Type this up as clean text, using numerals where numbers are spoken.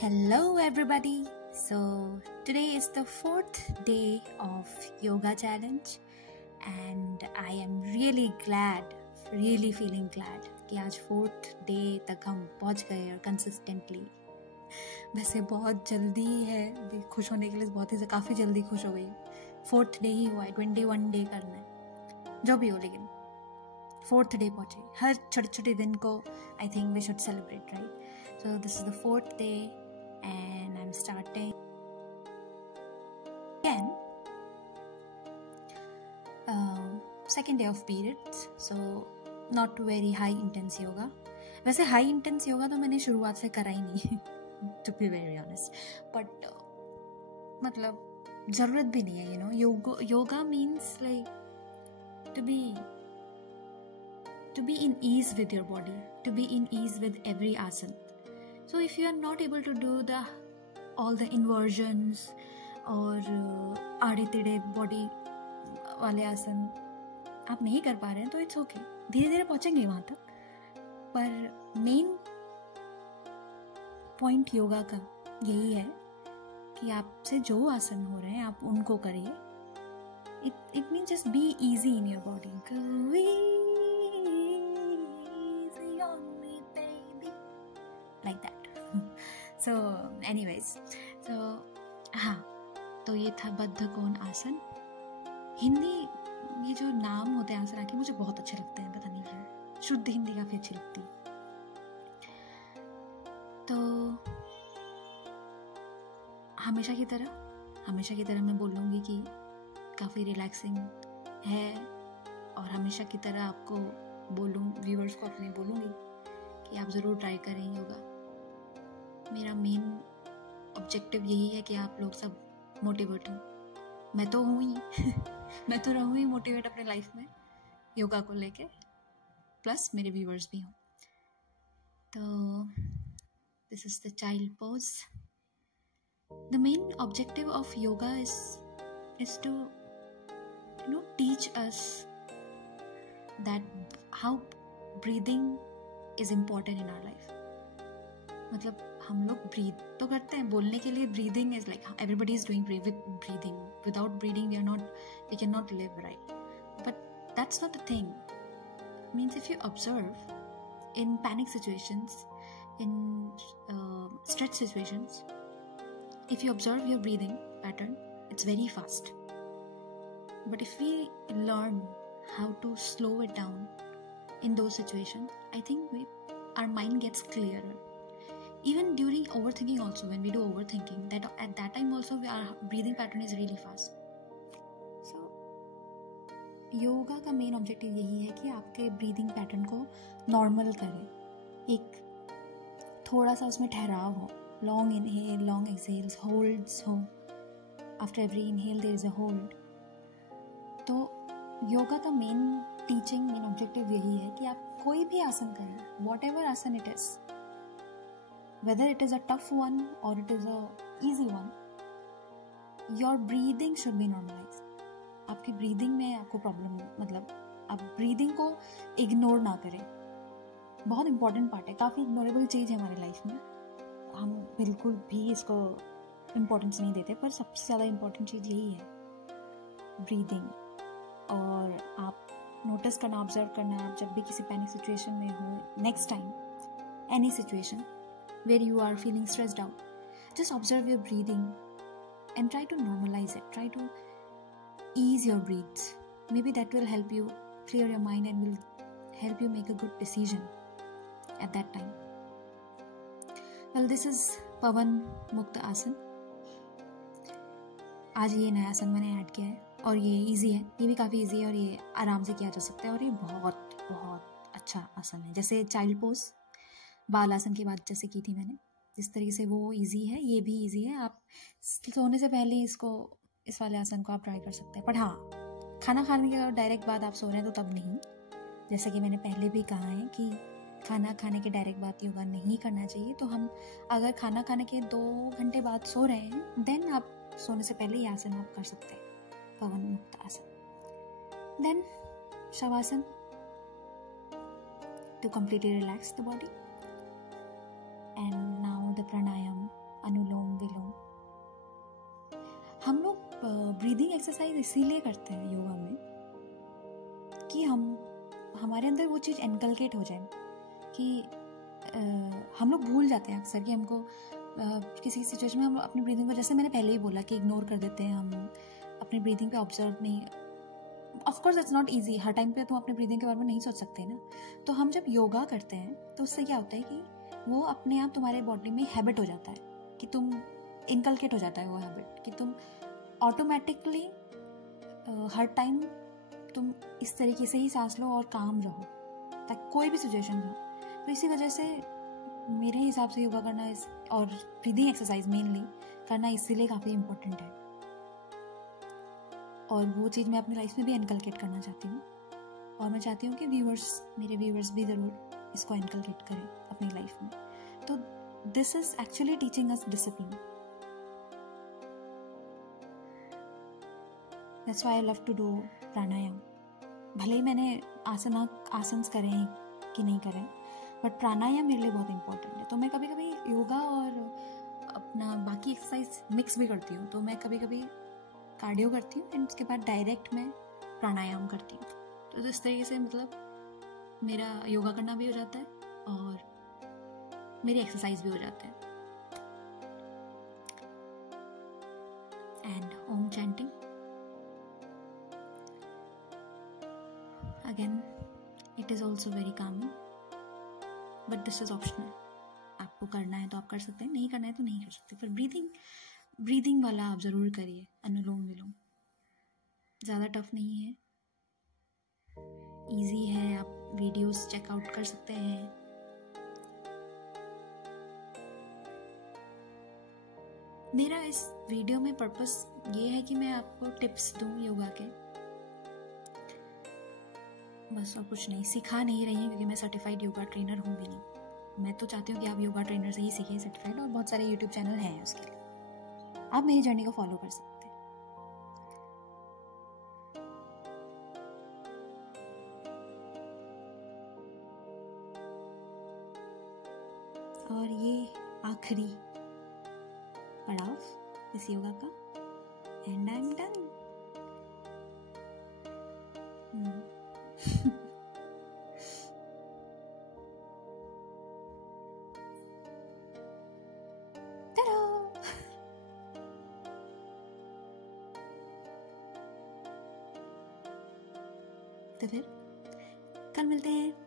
Hello everybody. So today is the 4th day of yoga challenge and I am really feeling glad कि आज 4th day तक हम पहुंच गए और consistently. वैसे बहुत जल्दी है खुश होने के लिए, बहुत ही काफ़ी जल्दी खुश हो गई. 4th day ही हुआ है, 21 day करना है जो भी हो, लेकिन 4th day पहुंचे. हर छोटे छोटे दिन को I think we should celebrate, right? So this is the 4th day and I'm starting again. Second day of periods, so not very high intense yoga. वैसे high intense yoga तो मैंने शुरुआत से करा ही नहीं to be very honest, but मतलब ज़रूरत भी नहीं है, you know. Yoga means like to be in ease with your body, to be in ease with every asana. So if you are not able to do all the inversions और आड़े टेढ़े body वाले आसन आप नहीं कर पा रहे हैं तो इट्स ओके, धीरे धीरे पहुंचेंगे वहाँ तक. पर मेन पॉइंट योगा का यही है कि आपसे जो आसन हो रहे हैं आप उनको करिए. It means just be easy in your body. Like that. So anyways, so तो ये था बद्ध कोण आसन. हिंदी ये जो नाम होते हैं आसन के मुझे बहुत अच्छे लगते हैं, पता नहीं क्यों, शुद्ध हिंदी काफी अच्छी लगती है. तो हमेशा की तरह मैं बोलूँगी कि काफ़ी रिलैक्सिंग है और हमेशा की तरह आपको व्यूअर्स को अपने बोलूँगी कि आप ज़रूर ट्राई करें योगा. मेरा मेन ऑब्जेक्टिव यही है कि आप लोग सब मोटिवेट हो. मैं तो हूँ ही मैं तो रहूँ ही मोटिवेट अपने लाइफ में योगा को लेके, प्लस मेरे व्यूअर्स भी हों. तो this is the child pose. The main objective of yoga is to teach us that how breathing is important in our life. मतलब हम लोग ब्रीथ तो करते हैं, बोलने के लिए breathing is like everybody is doing breathing. Without breathing we can not live, right? But that's not the thing. Means if you observe in panic situations, in stress situations, if you observe your breathing pattern, it's very fast. But if we learn how to slow it down in those situations, I think our mind gets clearer. Even during overthinking also, when we do overthinking, at that time also our breathing pattern is really fast. So yoga का main objective यही है कि आपके breathing pattern को normal करें. एक थोड़ा सा उसमें ठहराव हो. Long inhale, long exhales, holds हो. After every inhale there is a hold. तो योगा का मेन ऑब्जेक्टिव यही है कि आप कोई भी आसन करें, वॉट एवर आसन it is, whether it is a tough one or it is a easy one, your breathing should be normalized. आपकी ब्रीदिंग में आपको प्रॉब्लम, मतलब आप ब्रीदिंग को इग्नोर ना करें. बहुत इंपॉर्टेंट पार्ट है, काफ़ी इग्नोरेबल चीज़ है हमारी लाइफ में, हम बिल्कुल भी इसको इम्पोर्टेंस नहीं देते, पर सबसे ज़्यादा इम्पोर्टेंट चीज़ यही है ब्रीदिंग. और आप नोटिस करना, ऑब्जर्व करना, आप जब भी किसी पैनिक सिचुएशन में हो, next time any situation where you are feeling stressed out, just observe your breathing and try to normalize it. Try to ease your breaths. Maybe that will help you clear your mind and will help you make a good decision at that time. Well, this is Pavan Mukta Asan. आज ये नया आसन मैंने add किया है और ये easy है, ये भी काफ़ी इजी है और ये आराम से किया जा सकता है और ये बहुत बहुत अच्छा आसन है. जैसे चाइल्ड पोज, बाल आसन की बात जैसे की थी मैंने, जिस तरीके से वो इजी है, ये भी इजी है. आप सोने से पहले इस वाले आसन को आप ट्राई कर सकते हैं. पर हाँ, खाना खाने के डायरेक्ट बाद आप सो रहे हैं तो तब नहीं. जैसे कि मैंने पहले भी कहा है कि खाना खाने के डायरेक्ट बाद योगा नहीं करना चाहिए. तो हम अगर खाना खाने के 2 घंटे बाद सो रहे हैं, देन आप सोने से पहले ये आसन आप कर सकते हैं, पवन मुक्त आसन. Then shavasana, to completely relax the body. And now the pranayam breathing exercise इसीलिए करते हैं योगा में कि हमारे अंदर वो चीज़ इनकलकेट हो जाए कि हम लोग भूल जाते हैं अक्सर कि हमको किसी सिचुएशन में हम अपनी ब्रीदिंग को, जैसे मैंने पहले ही बोला, कि इग्नोर कर देते हैं हम, अपनी ब्रीदिंग पे ऑब्जर्व नहीं। Of course it's not easy, her time पे तुम अपनी ब्रीदिंग के बारे में नहीं सोच सकते ना। तो हम जब योगा करते हैं तो उससे क्या होता है कि वो अपने आप तुम्हारे बॉडी में हैबिट हो जाता है, कि तुम इनकलकेट हो जाता है वो हैबिट, कि तुम ऑटोमेटिकली हर टाइम तुम इस तरीके से ही सांस लो और काम रहो, ताकि कोई भी सिचुएशन हो। तो इसी वजह से मेरे हिसाब से योगा करना और ब्रीदिंग एक्सरसाइज मेनली करना इसीलिए काफ़ी इम्पोर्टेंट है, और वो चीज़ मैं अपनी लाइफ में भी इनकलकेट करना चाहती हूँ, और मैं चाहती हूँ कि मेरे व्यूअर्स भी ज़रूर इसको इनकलकेट करें अपनी लाइफ में। तो this is actually teaching us discipline. That's why I love to do pranayama. भले ही मैंने आसन्स करें कि नहीं करें, बट प्राणायाम मेरे लिए बहुत इंपॉर्टेंट है। तो मैं कभी कभी योगा और अपना बाकी एक्सरसाइज मिक्स भी करती हूँ। तो मैं कभी कभी कार्डियो करती हूँ एंड उसके बाद डायरेक्ट मैं प्राणायाम करती हूँ। तो इस तरीके से मतलब मेरा योगा करना भी हो जाता है और मेरी एक्सरसाइज भी हो जाती है। And Om chanting again, it is also very calming, but this is optional. आपको करना है तो आप कर सकते हैं, नहीं करना है तो नहीं कर सकते। पर ब्रीदिंग वाला आप ज़रूर करिए, अनुलोम विलोम। ज़्यादा टफ नहीं है, इजी है, आप वीडियोस चेकआउट कर सकते हैं। मेरा इस वीडियो में पर्पस ये है कि मैं आपको टिप्स दूं योगा के, बस, और कुछ नहीं। सिखा नहीं रही हूँ क्योंकि मैं सर्टिफाइड योगा ट्रेनर हूँ भी नहीं। मैं तो चाहती हूँ कि आप योगा ट्रेनर से ही सीखें सर्टिफाइड, और बहुत सारे यूट्यूब चैनल हैं उसके लिए, आप मेरी जर्नी को फॉलो कर सकते हैं। और ये आखिरी पड़ाव इस योगा का, एंड आई एम डन। तो फिर कल मिलते हैं।